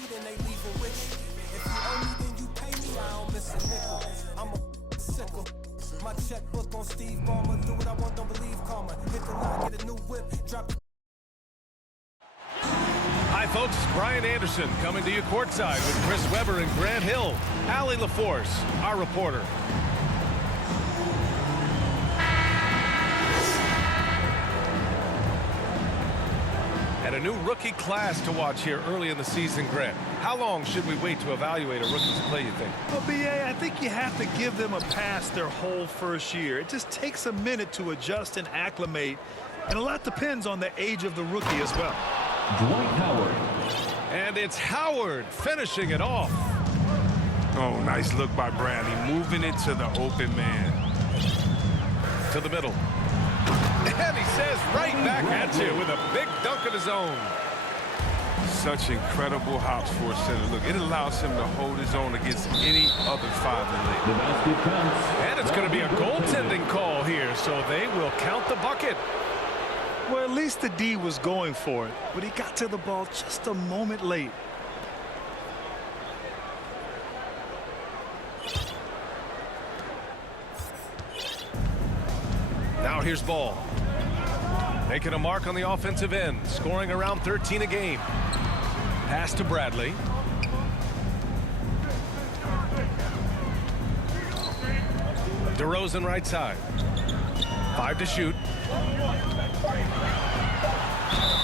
loyalty, then they leave it with you. If you owe me, then you pay me, I don't miss a nickel. I'm a sickle. My checkbook on Steve Ballmer. Do what I want, don't believe karma. Hit the line, get a new whip, drop the... Hi, folks. Brian Anderson coming to you courtside with Chris Webber and Grant Hill. Allie LaForce, our reporter. And a new rookie class to watch here early in the season, Grant. How long should we wait to evaluate a rookie's play, you think? Well, B.A., I think you have to give them a pass their whole first year. It just takes a minute to adjust and acclimate, and a lot depends on the age of the rookie as well. Dwight Howard. And it's Howard finishing it off. Oh, nice look by Bradley, moving it to the open man. To the middle. And he says right back at you with a big dunk of his own. Such incredible hops for a center. Look, it allows him to hold his own against any other 5 in the league. The basket counts. And it's going to be a goaltending call here, so they will count the bucket. Well, at least the D was going for it, but he got to the ball just a moment late. Now here's Ball. Making a mark on the offensive end, scoring around 13 a game. Pass to Bradley. DeRozan right side. 5 to shoot.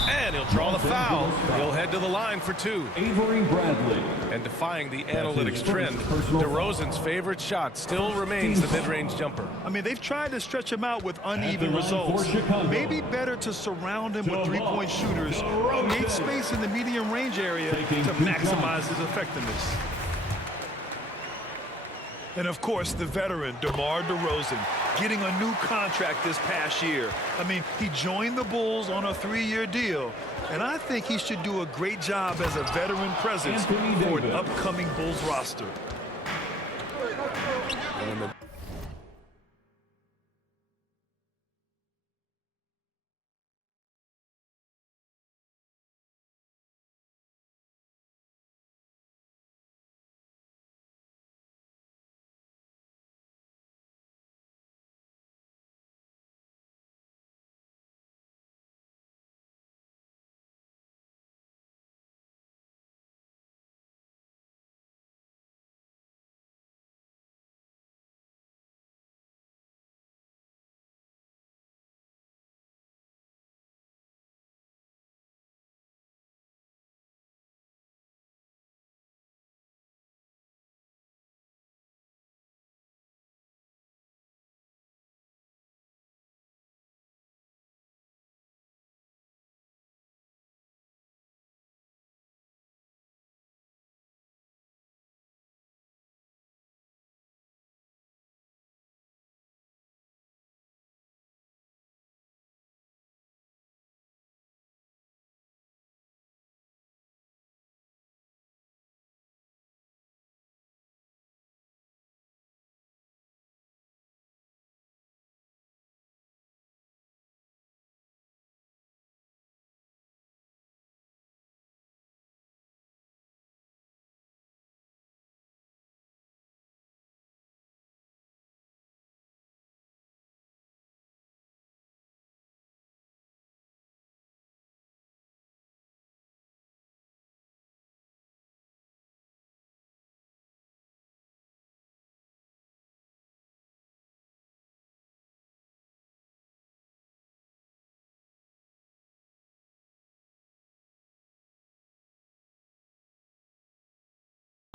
And he'll draw the foul. He'll head to the line for 2. Avery Bradley. And defying the analytics trend, DeRozan's favorite shot still remains the mid-range jumper. I mean, they've tried to stretch him out with uneven results. Maybe better to surround him with three-point shooters, create space in the medium range area to maximize his effectiveness. And, of course, the veteran, DeMar DeRozan, getting a new contract this past year. I mean, he joined the Bulls on a 3-year deal, and I think he should do a great job as a veteran presence for an upcoming Bulls roster.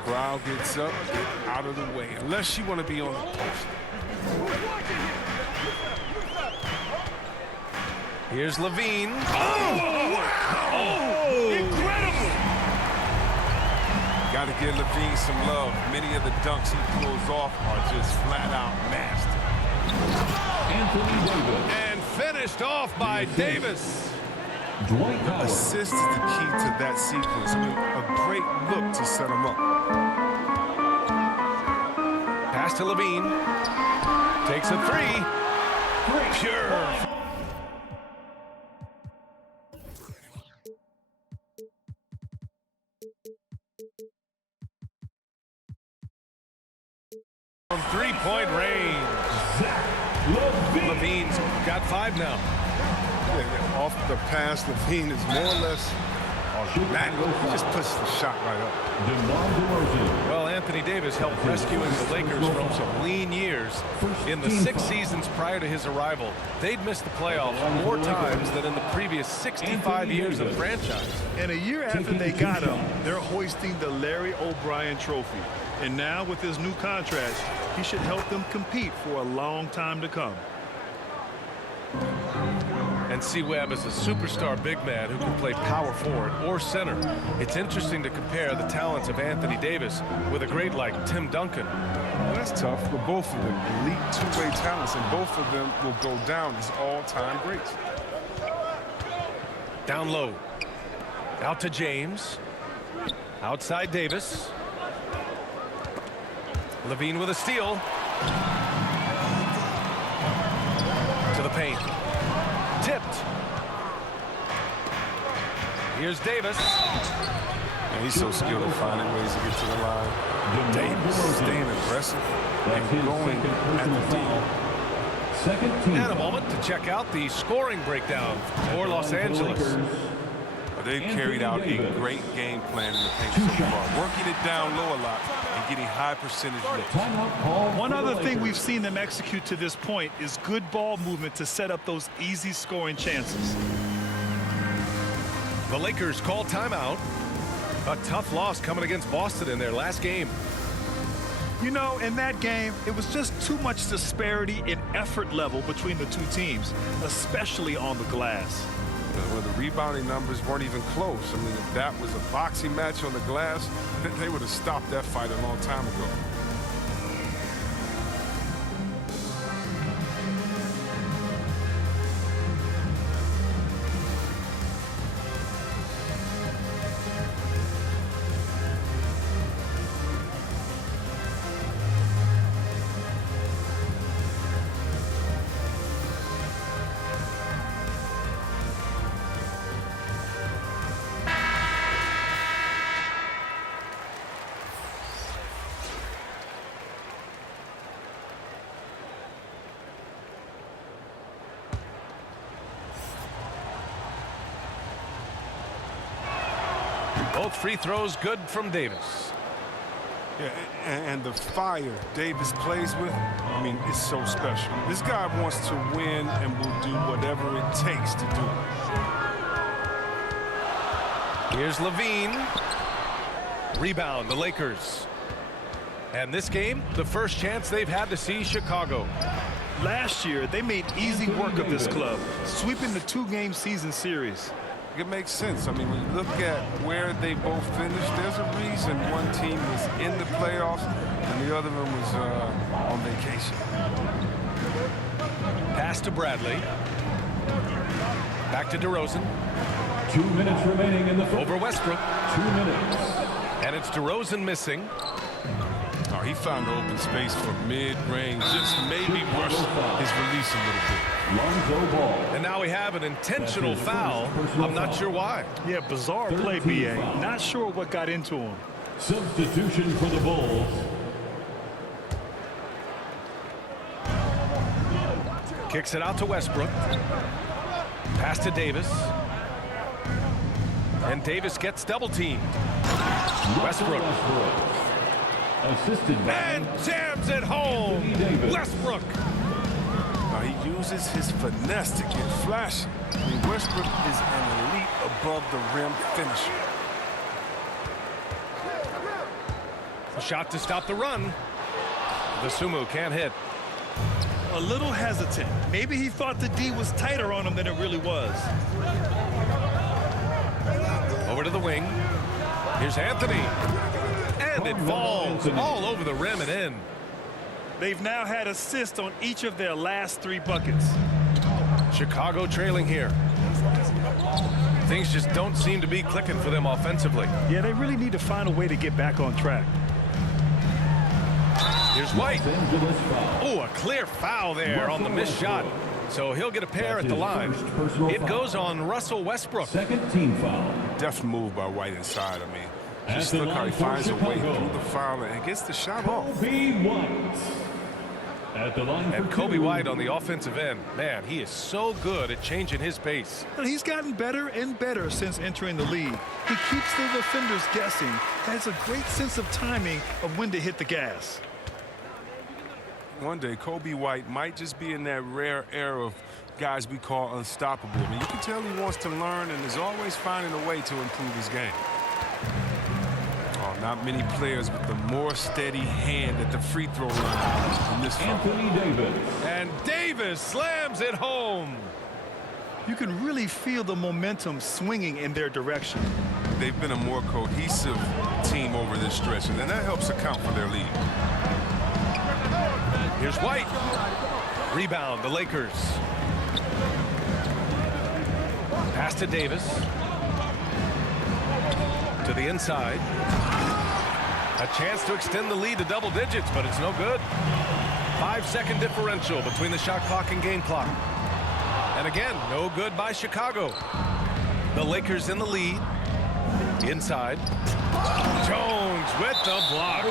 Brown gets up, get out of the way, unless you want to be on the post. Here's Levine. Oh, wow! Oh, incredible! Got to give Levine some love. Many of the dunks he pulls off are just flat out master. Anthony Davis. And finished off by Davis. Dwight Howard. Assist is the key to that sequence. I mean, a great look to set him up. Pass to Levine. Takes a 3. Pure. From three-point range. Levine's got 5 now. Yeah, off the pass, Levine is more or less automatic. He just puts the shot right up. Well, Anthony Davis helped rescuing the Lakers from some lean years. In the 6 seasons prior to his arrival, they'd missed the playoffs more times than in the previous 65 years of the franchise. And a year after they got him, they're hoisting the Larry O'Brien Trophy. And now with his new contract, he should help them compete for a long time to come. And C. Webb is a superstar big man who can play power forward or center. It's interesting to compare the talents of Anthony Davis with a great like Tim Duncan. Well, that's tough, but both of them elite two-way talents, and both of them will go down as all-time greats. Down low. Out to James. Outside Davis. Levine with a steal. To the paint. Tipped. Here's Davis. And he's so skilled at finding ways to get to the line. Davis staying aggressive and going at the team. Second team. And a moment to check out the scoring breakdown for Los Angeles. They've carried out a great game plan in the paint so far, working it down low a lot and getting high percentage looks. One other thing we've seen them execute to this point is good ball movement to set up those easy scoring chances. The Lakers call timeout. A tough loss coming against Boston in their last game. You know, in that game, it was just too much disparity in effort level between the two teams, especially on the glass. Well, the rebounding numbers weren't even close. I mean, if that was a boxing match on the glass, they would have stopped that fight a long time ago. Both free throws good from Davis. Yeah, and the fire Davis plays with, I mean, it's so special. This guy wants to win and will do whatever it takes to do it. Here's Levine. Rebound, the Lakers. And this game, the first chance they've had to see Chicago. Last year, they made easy work of this club, sweeping the 2-game season series. It makes sense. I mean, when you look at where they both finished, there's a reason one team was in the playoffs and the other one was on vacation. Pass to Bradley. Back to DeRozan. 2 minutes remaining in the first. Over Westbrook. 2 minutes. And it's DeRozan missing. Oh, he found open space for mid-range. Just maybe rush his release a little bit. Lonzo Ball. And now we have an intentional foul. I'm not sure why. Yeah, bizarre play, BA. Not sure what got into him. Substitution for the Bulls. Kicks it out to Westbrook. Pass to Davis. And Davis gets double teamed. Westbrook. Assisted by And jams it home. Westbrook. He uses his finesse to get flashy. I mean, Westbrook is an elite above-the-rim finisher. A shot to stop the run. Vasumu can't hit. A little hesitant. Maybe he thought the D was tighter on him than it really was. Over to the wing. Here's Anthony. And it falls all over the rim and in. They've now had assists on each of their last 3 buckets. Chicago trailing here. Things just don't seem to be clicking for them offensively. Yeah, they really need to find a way to get back on track. Here's White. Oh, a clear foul there on the missed shot. So he'll get a pair at the line. It goes on Russell Westbrook. second team foul. Deft move by White inside. I mean, At Just the look how line he for finds a way Chicago, through the foul and gets the shot off. Kobe White. At the line And for Kobe two, White on the offensive end. Man, he is so good at changing his pace. And he's gotten better and better since entering the league. He keeps the defenders guessing, has a great sense of timing of when to hit the gas. One day, Kobe White might just be in that rare era of guys we call unstoppable. I mean, you can tell he wants to learn and is always finding a way to improve his game. Oh, not many players with a more steady hand at the free throw line than this fella. Anthony Davis. And Davis slams it home. You can really feel the momentum swinging in their direction. They've been a more cohesive team over this stretch, and then that helps account for their lead. Here's White. Rebound, the Lakers. Pass to Davis. To the inside. A chance to extend the lead to double digits, but it's no good. 5-second differential between the shot clock and game clock. And again, no good by Chicago. The Lakers in the lead. Inside. Jones with the block.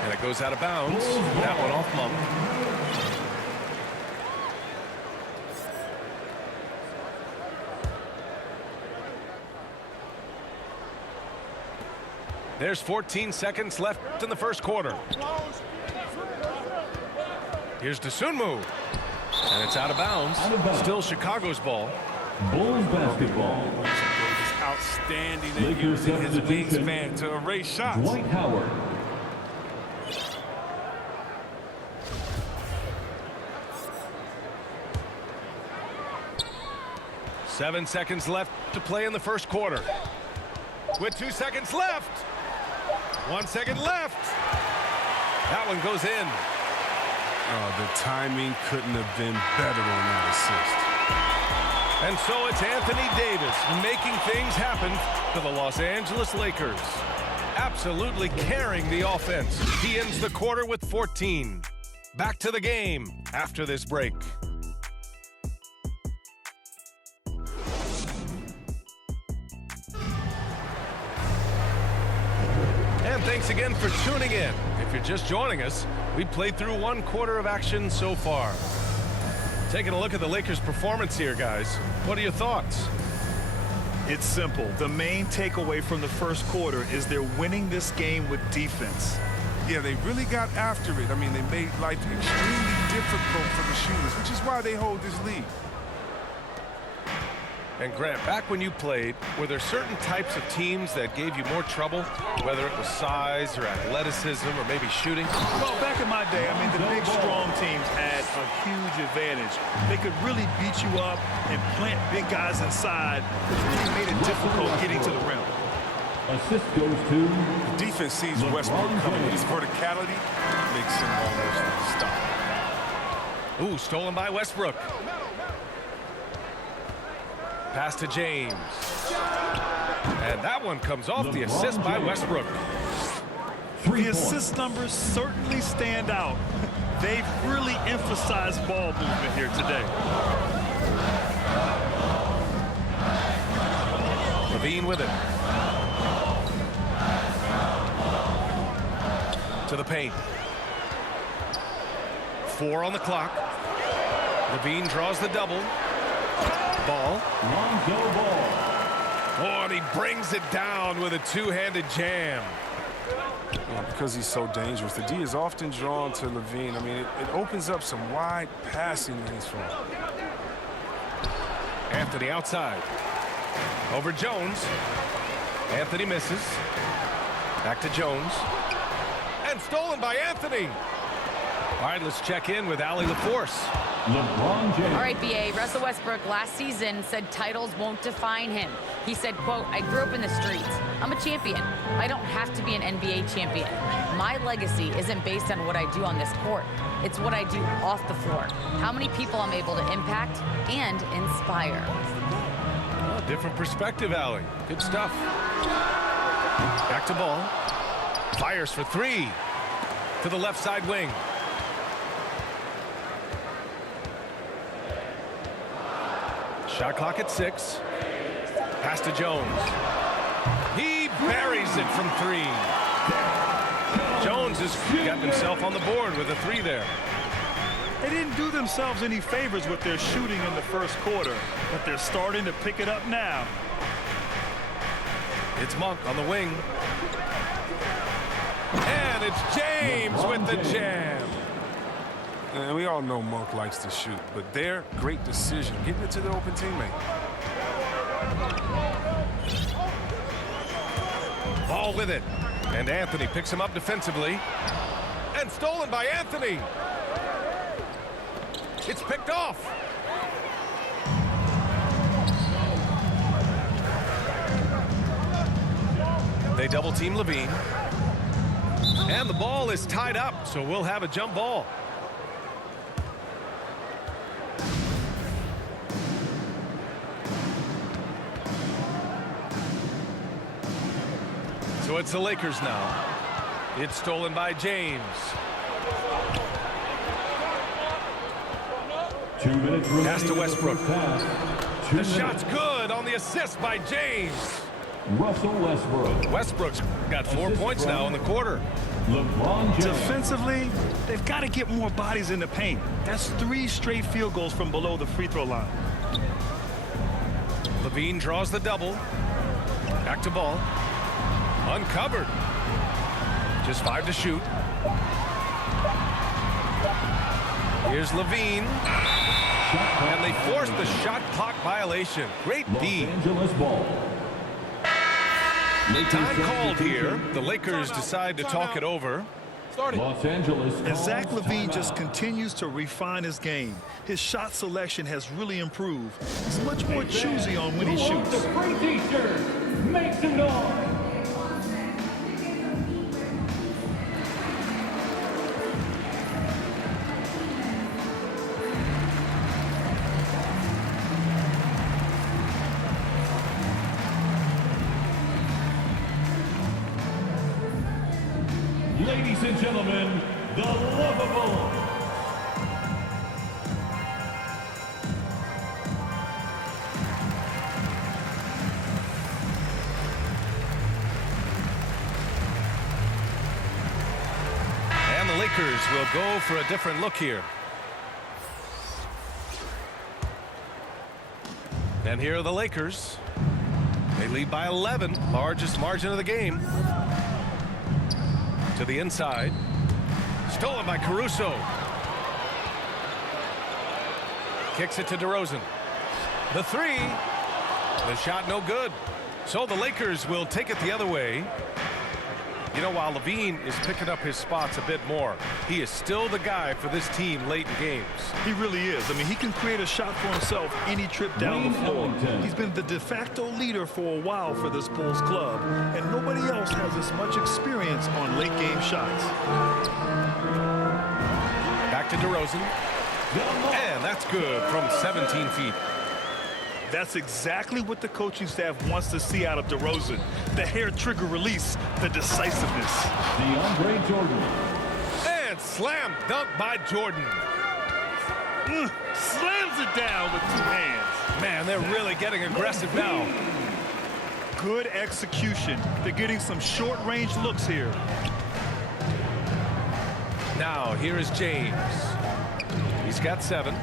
And it goes out of bounds. That one off Monk. There's 14 seconds left in the first quarter. Here's Dosunmu. And it's out of bounds. Still Chicago's ball. Bulls basketball. It's outstanding at Lakers using his substitution. wingspan to erase shots. Dwight Howard. Seven seconds left to play in the first quarter. With 2 seconds left. 1 second left. That one goes in. Oh, the timing couldn't have been better on that assist. And so it's Anthony Davis making things happen for the Los Angeles Lakers. Absolutely carrying the offense. He ends the quarter with 14. Back to the game after this break. And thanks again for tuning in. If you're just joining us, we played through 1 quarter of action so far. Taking a look at the Lakers' performance here, guys. What are your thoughts? It's simple. The main takeaway from the first quarter is they're winning this game with defense. Yeah, they really got after it. I mean, they made life extremely difficult for the shooters, which is why they hold this lead. And Grant, back when you played, were there certain types of teams that gave you more trouble, whether it was size or athleticism or maybe shooting? Well, back in my day, I mean, the big, strong teams had a huge advantage. They could really beat you up and plant big guys inside, which really made it difficult getting to the rim. Assist goes to Defense sees Westbrook coming. His verticality makes him almost unstoppable. Ooh, stolen by Westbrook. Pass to James. And that one comes off the assist by Westbrook. The assist numbers certainly stand out. They've really emphasized ball movement here today. Levine with it. To the paint. 4 on the clock. Levine draws the double. Ball. Lonzo Ball. Oh, and he brings it down with a two-handed jam. Yeah, because he's so dangerous. The D is often drawn to Levine. I mean, it opens up some wide passing lanes for him. Anthony outside. Over Jones. Anthony misses. Back to Jones. And stolen by Anthony. All right, let's check in with Allie LaForce. LeBron James. All right, B.A. Russell Westbrook last season said titles won't define him. He said, quote, I grew up in the streets. I'm a champion. I don't have to be an NBA champion. My legacy isn't based on what I do on this court. It's what I do off the floor. How many people I'm able to impact and inspire. Oh, different perspective, Allie. Good stuff. Back to Ball. Fires for 3. To the left side wing. Shot clock at 6. Pass to Jones. He buries it from 3. Jones has gotten himself on the board with a 3 there. They didn't do themselves any favors with their shooting in the first quarter, but they're starting to pick it up now. It's Monk on the wing. And it's James with the jam. And we all know Monk likes to shoot, but their great decision, getting it to the open teammate. Ball with it. And Anthony picks him up defensively. And stolen by Anthony. It's picked off. They double team Levine. And the ball is tied up, so we'll have a jump ball. So it's the Lakers now. It's stolen by James. 2 minutes remaining. Pass to Westbrook. Pass. The shot's good on the assist by James. Russell Westbrook. Westbrook's got 4 points now in the quarter. LeBron James. Defensively, they've got to get more bodies in the paint. That's 3 straight field goals from below the free throw line. Levine draws the double. Back to ball. Uncovered. Just 5 to shoot. Here's Levine. And they force the shot clock violation. Great Los D. Angeles ball. Time called here. The Lakers decide to talk it over. Los Angeles. And Zach calls LaVine timeout. just continues to refine his game. His shot selection has really improved. He's much more choosy on when he shoots. The free t-shirt. Make some noise. Ladies and gentlemen, the lovable. And the Lakers will go for a different look here. And here are the Lakers. They lead by 11, largest margin of the game. To the inside. Stolen by Caruso. Kicks it to DeRozan. The 3. The shot no good. So the Lakers will take it the other way. You know, while Levine is picking up his spots a bit more, he is still the guy for this team late in games. He really is. I mean, he can create a shot for himself any trip down the Wayne floor. Ellington. He's been the de facto leader for a while for this Bulls club, and nobody else has as much experience on late game shots. Back to DeRozan. And that's good from 17 feet. That's exactly what the coaching staff wants to see out of DeRozan. The hair trigger release, the decisiveness. DeAndre Jordan. And slam dunk by Jordan. Slams it down with 2 hands. Man, they're really getting aggressive now. Good execution. They're getting some short-range looks here. Now, here is James. He's got 7.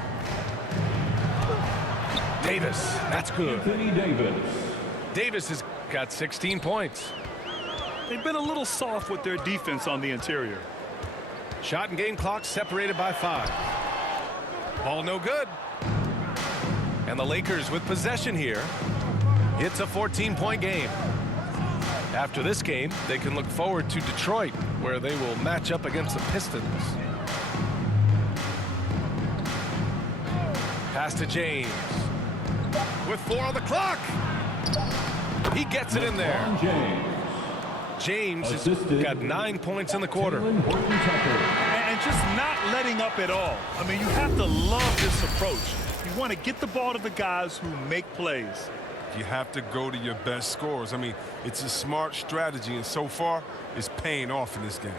Davis, that's good. Anthony Davis. Davis has got 16 points. They've been a little soft with their defense on the interior. Shot and game clock separated by 5. Ball no good. And the Lakers with possession here. It's a 14-point game. After this game, they can look forward to Detroit, where they will match up against the Pistons. Pass to James. With 4 on the clock. He gets it in there. LeBron James. James has Assisted. got 9 points in the quarter. Jalen Horton-Tucker. And just not letting up at all. I mean, you have to love this approach. You want to get the ball to the guys who make plays. You have to go to your best scorers. I mean, it's a smart strategy, and so far, it's paying off in this game.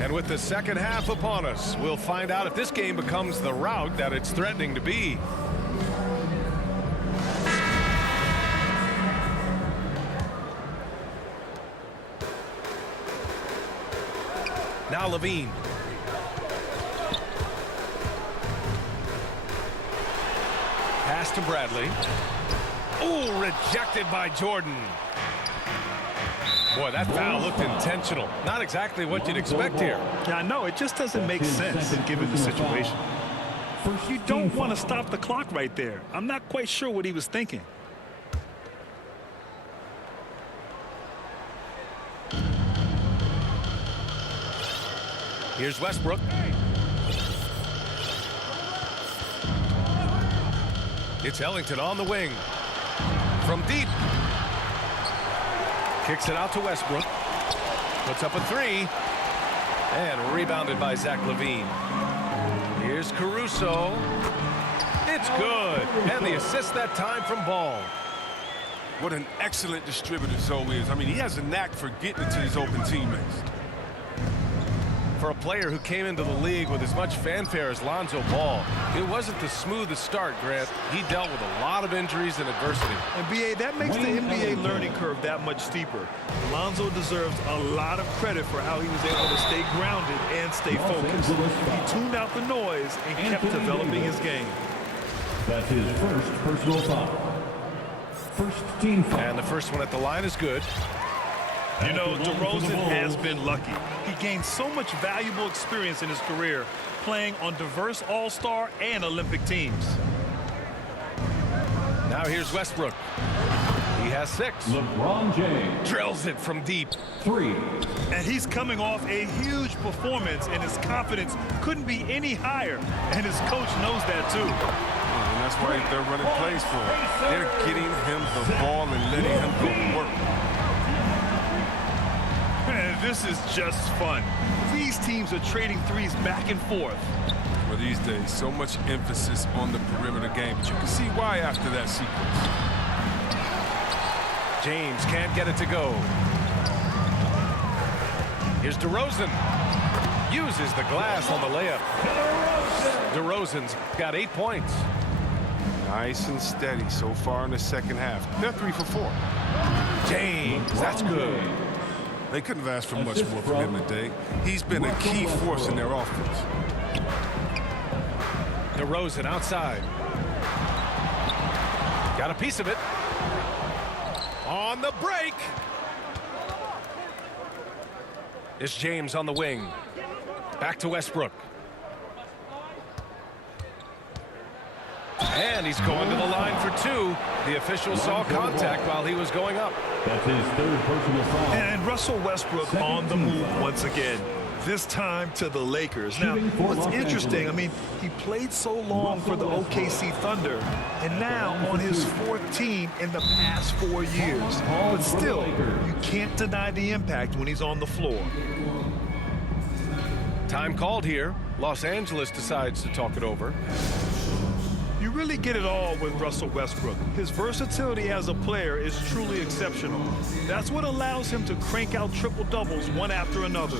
And with the second half upon us, we'll find out if this game becomes the rout that it's threatening to be. Now Levine. Pass to Bradley. Ooh, rejected by Jordan. Boy, that foul looked intentional. Not exactly what you'd expect here. Yeah, I know. It just doesn't make sense given the situation. You don't want to stop the clock right there. I'm not quite sure what he was thinking. Here's Westbrook. It's Ellington on the wing. From deep. Kicks it out to Westbrook. Puts up a three. And rebounded by Zach LaVine. Here's Caruso. It's good. And the assist that time from Ball. What an excellent distributor Zoe is. I mean, he has a knack for getting it to his open teammates. For a player who came into the league with as much fanfare as Lonzo Ball, it wasn't the smoothest start, Grant. He dealt with a lot of injuries and adversity. And BA, that makes the NBA learning curve that much steeper. Lonzo deserves a lot of credit for how he was able to stay grounded and stay focused. He tuned out the noise and kept developing his game. That's his first personal foul. First team foul. And the first one at the line is good. You know, DeRozan has been lucky. He gained so much valuable experience in his career playing on diverse All-Star and Olympic teams. Now here's Westbrook. He has 6. LeBron James. Drills it from deep. 3. And he's coming off a huge performance, and his confidence couldn't be any higher. And his coach knows that, too. And that's why they're running plays for him. They're getting him the ball and letting him go to work. Man, this is just fun. These teams are trading threes back and forth. Well, these days, so much emphasis on the perimeter game, but you can see why after that sequence. James can't get it to go. Here's DeRozan. Uses the glass on the layup. DeRozan's got 8 points. Nice and steady so far in the second half. They're 3 for 4. James, that's good. They couldn't have asked for much more from him today. He's been a key force in their offense. DeRozan outside. Got a piece of it. On the break. It's James on the wing. Back to Westbrook. And he's going to the line for 2. The official saw contact while he was going up. That's his third personal foul. And Russell Westbrook on the move once again. This time to the Lakers. Now, what's interesting, I mean, he played so long for the OKC Thunder, and now on his 4th team in the past 4 years. But still, you can't deny the impact when he's on the floor. Time called here. Los Angeles decides to talk it over. You really get it all with Russell Westbrook. His versatility as a player is truly exceptional. That's what allows him to crank out triple-doubles one after another.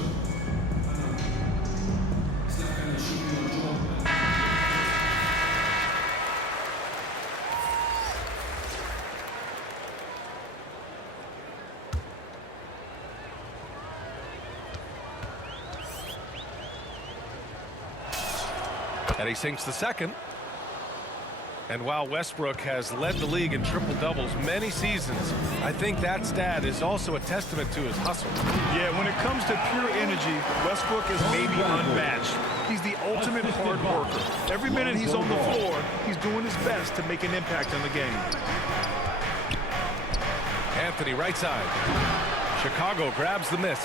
And he sinks the second. And while Westbrook has led the league in triple-doubles many seasons, I think that stat is also a testament to his hustle. Yeah, when it comes to pure energy, Westbrook is maybe unmatched. He's the ultimate hard worker. Every minute he's on the floor, he's doing his best to make an impact on the game. Anthony right side. Chicago grabs the miss.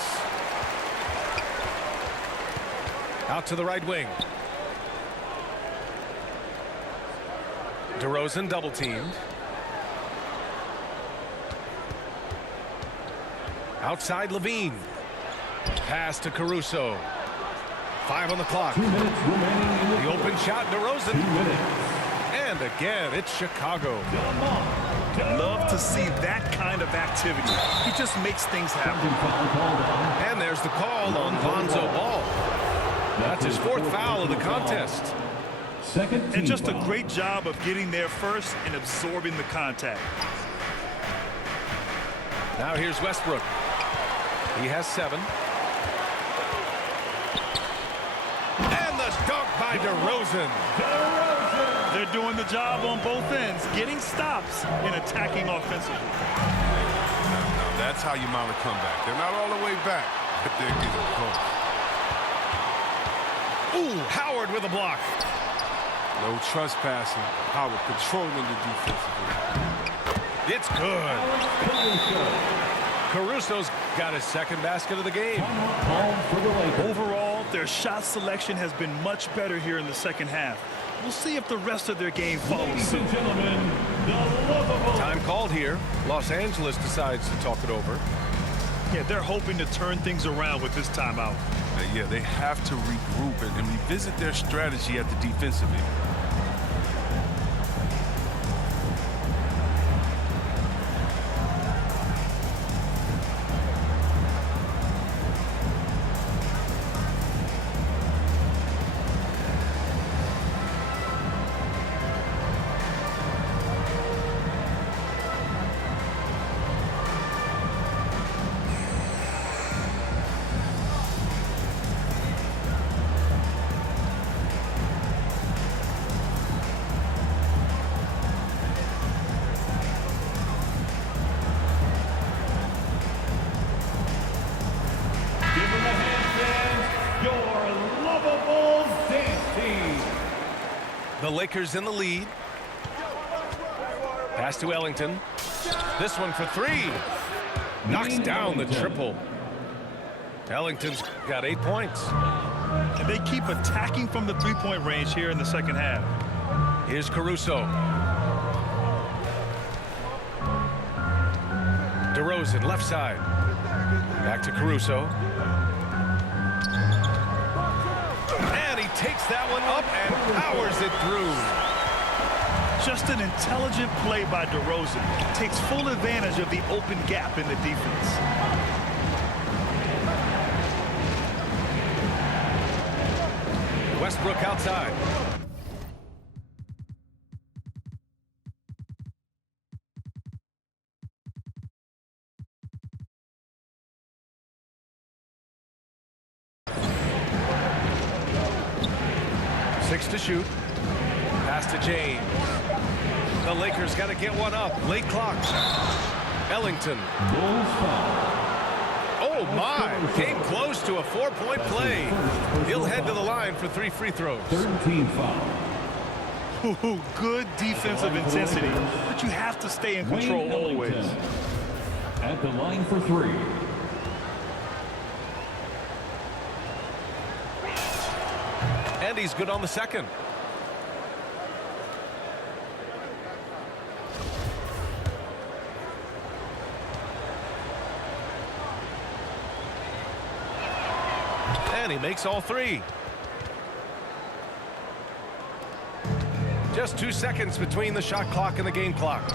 Out to the right wing. DeRozan double teamed. Outside Levine. Pass to Caruso. 5 on the clock. 2 minutes remaining in The open shot, DeRozan. 2 minutes. And again, it's Chicago. Love to see that kind of activity. He just makes things happen. Foul called on. And there's the call on Lonzo Ball. That's his 4th foul of the contest. Second team And just a foul. great job of getting there first and absorbing the contact. Now here's Westbrook. He has 7. by DeRozan. They're doing the job on both ends, getting stops and attacking offensively. Now, that's how you mount a comeback. They're not all the way back, but they're getting close. Ooh, Howard with a block. No trespassing. Howard controlling the defensive. It's good. Caruso's got his second basket of the game. Overall, their shot selection has been much better here in the second half. We'll see if the rest of their game follows suit. Time called here. Los Angeles decides to talk it over. Yeah, they're hoping to turn things around with this timeout. Yeah, they have to regroup and revisit their strategy at the defensive end. The Lakers in the lead. Pass to Ellington. This one for three. Knocks down the triple. Ellington's got 8 points. And they keep attacking from the three-point range here in the second half. Here's Caruso. DeRozan, left side. Back to Caruso. And he takes that one up and powers it through. Just an intelligent play by DeRozan. Takes full advantage of the open gap in the defense. Westbrook outside. Six to shoot. Pass to James. The Lakers got to get one up. Late clock. Ellington. Oh, my. Came close to a 4-point play. He'll head to the line for 3 free throws. 13 foul. Ooh, good defensive intensity, but you have to stay in control always. At the line for 3. And he's good on the second. And he makes all 3. Just 2 seconds between the shot clock and the game clock.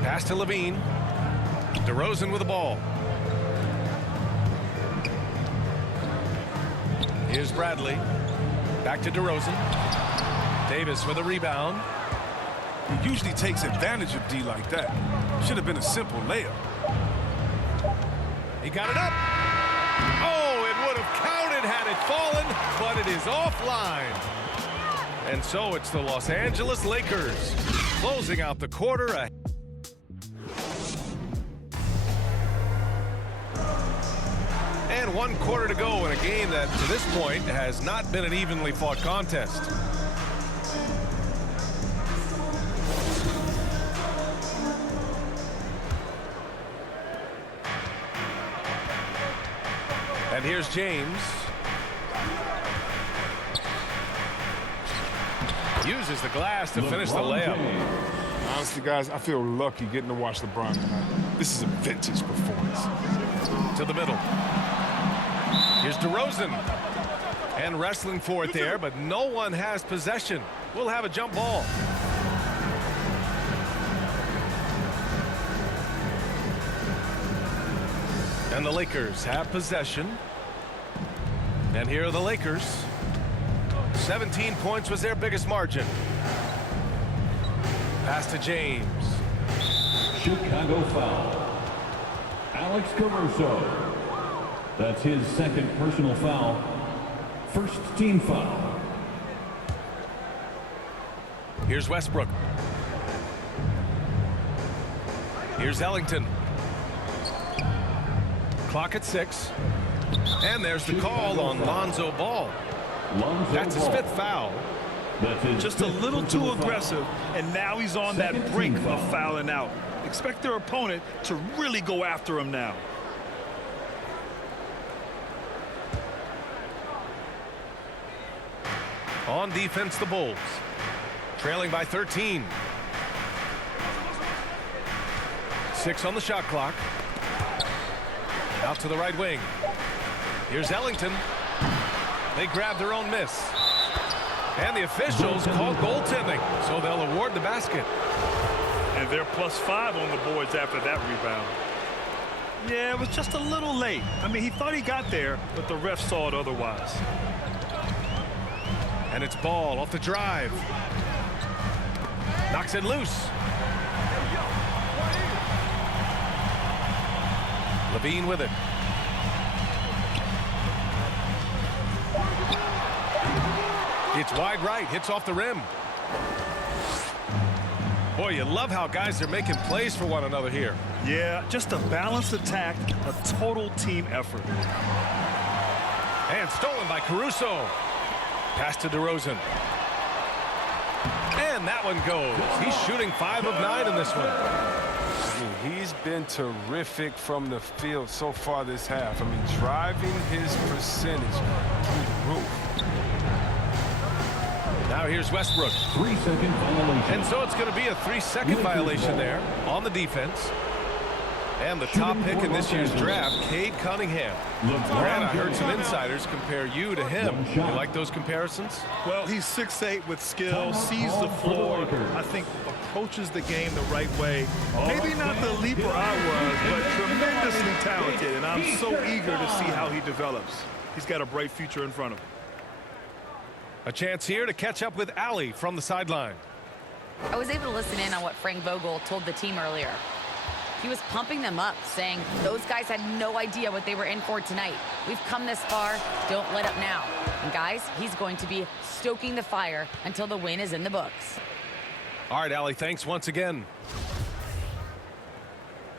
Pass to Levine. DeRozan with the ball. Here's Bradley. Back to DeRozan. Davis for the rebound. He usually takes advantage of D like that. Should have been a simple layup. He got it up. Oh, it would have counted had it fallen, but it is offline. And so it's the Los Angeles Lakers closing out the quarter. And 1 quarter to go in a game that, to this point, has not been an evenly fought contest. And here's James. Uses the glass to finish the layup. Honestly, guys, I feel lucky getting to watch LeBron tonight. This is a vintage performance. To the middle. Here's DeRozan. And wrestling for it there, but no one has possession. We'll have a jump ball. And the Lakers have possession. And here are the Lakers. 17 points was their biggest margin. Pass to James. Chicago foul. Alex Caruso. That's his second personal foul. First team foul. Here's Westbrook. Here's Ellington. Clock at 6. And there's the call on Lonzo Ball. That's his 5th foul. Just a little too aggressive, and now he's on that brink of fouling out. Expect their opponent to really go after him now. On defense, the Bulls. Trailing by 13. 6 on the shot clock. Out to the right wing. Here's Ellington. They grab their own miss. And the officials call goaltending, so they'll award the basket. And they're +5 on the boards after that rebound. Yeah, it was just a little late. I mean, he thought he got there, but the ref saw it otherwise. And it's Ball off the drive. Knocks it loose. Levine with it. It's wide right, hits off the rim. Boy, you love how guys are making plays for one another here. Yeah, just a balanced attack, a total team effort. And stolen by Caruso. Pass to DeRozan. And that one goes. He's shooting 5 of 9 in this one. I mean, he's been terrific from the field so far this half. I mean, driving his percentage through the roof. Now here's Westbrook. 3-second violation. And so it's going to be a 3-second violation there on the defense. And the top pick in this year's draft, Cade Cunningham. Grant, I heard some insiders compare you to him. You like those comparisons? Well, he's 6'8" with skill, sees the floor. I think approaches the game the right way. Maybe not the leaper I was, but tremendously talented. And I'm so eager to see how he develops. He's got a bright future in front of him. A chance here to catch up with Allie from the sideline. I was able to listen in on what Frank Vogel told the team earlier. He was pumping them up, saying those guys had no idea what they were in for tonight. We've come this far, don't let up now. And guys, he's going to be stoking the fire until the win is in the books. All right, Allie, thanks once again.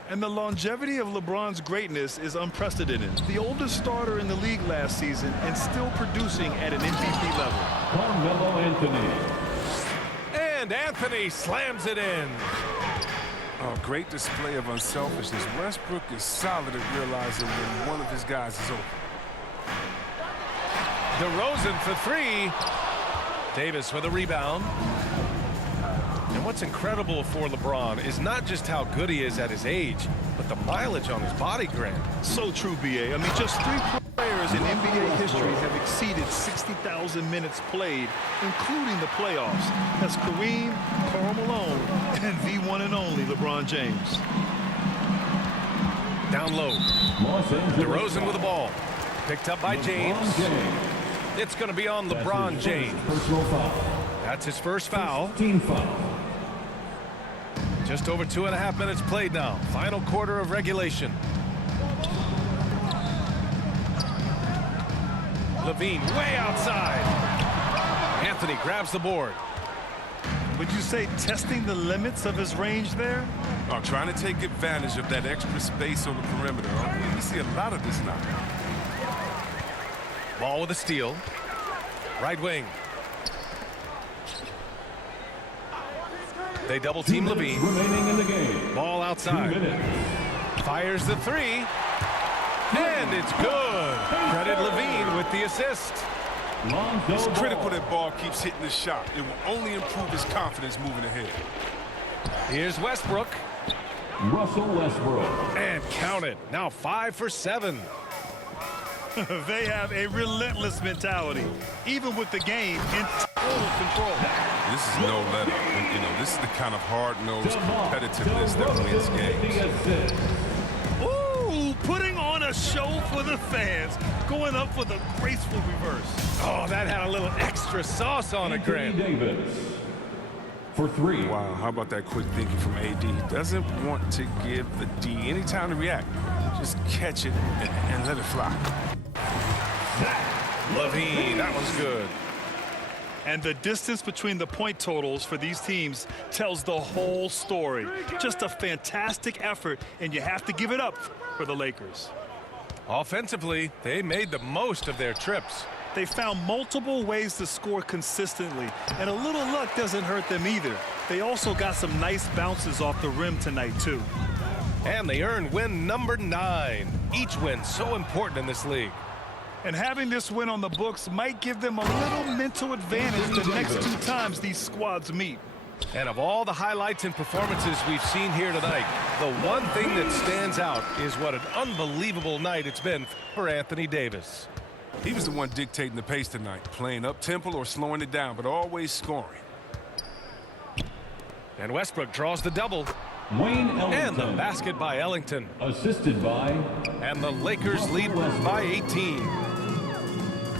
And the longevity of LeBron's greatness is unprecedented. The oldest starter in the league last season and still producing at an MVP level. Carmelo Anthony. And Anthony slams it in. Oh, great display of unselfishness. Westbrook is solid at realizing when one of his guys is open. DeRozan for 3. Davis with a rebound. And what's incredible for LeBron is not just how good he is at his age, but the mileage on his body, Grant. So true, B.A. I mean, just 3 players in NBA history have exceeded 60,000 minutes played, including the playoffs. That's Kareem, Karl Malone, and the one and only LeBron James. Down low. DeRozan with the ball. Picked up by James. It's going to be on LeBron James. That's his first foul. Team foul. Just over 2.5 minutes played now. Final quarter of regulation. Levine way outside. Anthony grabs the board. Would you say testing the limits of his range there? Oh, trying to take advantage of that extra space on the perimeter. Oh, we see a lot of this now. Ball with a steal. Right wing. They double team Levine. Remaining in the game. Ball outside. 2 minutes. Fires the 3. And it's good. Credit Levine with the assist. Lonzo It's Ball. critical that Ball keeps hitting the shot. It will only improve his confidence moving ahead. Here's Westbrook. Russell Westbrook. And count it. Now 5 for 7. They have a relentless mentality, even with the game in total control. This is no let up. You know, this is the kind of hard-nosed competitiveness that wins games. Ooh, putting on a show for the fans, going up for the graceful reverse. Oh, that had a little extra sauce on it, Grant. Davis. for 3. Wow, how about that quick thinking from AD? He doesn't want to give the D any time to react. Just catch it and let it fly. Levine, that one's good. And the distance between the point totals for these teams tells the whole story. Just a fantastic effort, and you have to give it up for the Lakers. Offensively, they made the most of their trips. They found multiple ways to score consistently, and a little luck doesn't hurt them either. They also got some nice bounces off the rim tonight, too. And they earned win number 9. Each win so important in this league. And having this win on the books might give them a little mental advantage the next 2 times these squads meet. And of all the highlights and performances we've seen here tonight, the one thing that stands out is what an unbelievable night it's been for Anthony Davis. He was the one dictating the pace tonight, playing up-tempo or slowing it down, but always scoring. And Westbrook draws the double. Wayne Ellington. And the basket by Ellington. Assisted by. And the Lakers lead by 18.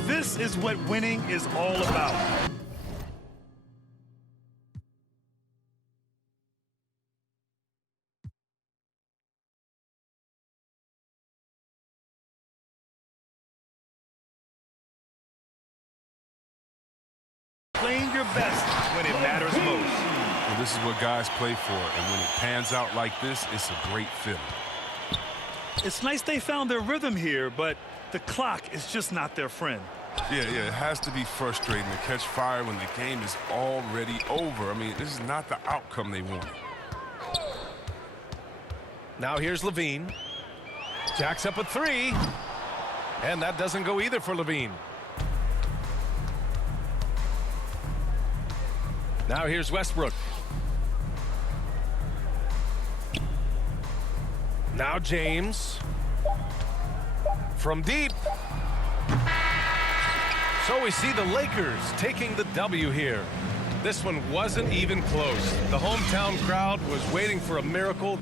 This is what winning is all about. Playing your best when it matters most. Well, this is what guys play for, and when it pans out like this, it's a great feeling. It's nice they found their rhythm here, but the clock is just not their friend. Yeah, it has to be frustrating to catch fire when the game is already over. I mean, this is not the outcome they wanted. Now here's Levine. Jacks up a 3. And that doesn't go either for Levine. Now here's Westbrook. Now James. From deep. So we see the Lakers taking the W here. This one wasn't even close. The hometown crowd was waiting for a miracle.